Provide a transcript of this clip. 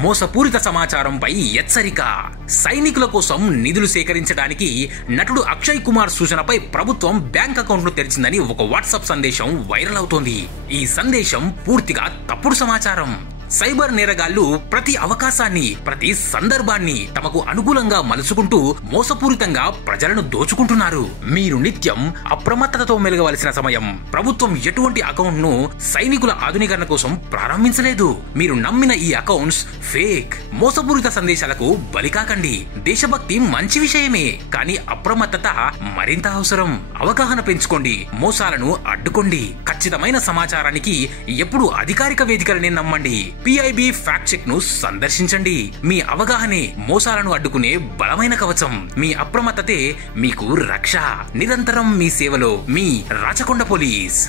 మోసపూరిత సమాచారంపై హెచ్చరిక. సైనికుల కోసం నిధులు సేకరించడానికి నటుడు అక్షయ్ కుమార్ సూచనపై ప్రభుత్వం బ్యాంక్ అకౌంట్ను తెరిచిందని ఒక వాట్సాప్ సందేశం వైరల్ అవుతోంది. ఈ సందేశం పూర్తిగా తప్పుడు సమాచారం. సైబర్ నేరగాళ్లు ప్రతి అవకాశాన్ని, ప్రతి సందర్భాన్ని తమకు అనుకూలంగా మలుచుకుంటూ మోసపూరితంగా ప్రజలను దోచుకుంటున్నారు. మీరు నిత్యం అప్రమత్తతతో మెలగవలసిన సమయం. ప్రభుత్వం ఎటువంటి అకౌంట్ ను సైనికుల ఆధునీకరణ కోసం ప్రారంభించలేదు. మీరు నమ్మిన ఈ అకౌంట్స్ ఫేక్. మోసపూరిత సందేశాలకు బలికాకండి. దేశభక్తి మంచి విషయమే, కానీ అప్రమత్తత మరింత అవసరం. అవగాహన పెంచుకోండి, మోసాలను అడ్డుకోండి. ఖచ్చితమైన సమాచారానికి ఎప్పుడు అధికారిక వేదికలనే నమ్మండి. PIB ఫ్యాక్ట్ చెక్ ను సందర్శించండి. మీ అవగాహనే మోసాలను అడ్డుకునే బలమైన కవచం. మీ అప్రమత్తతే మీకు రక్ష. నిరంతరం మీ సేవలో మీ రాచకొండ పోలీస్.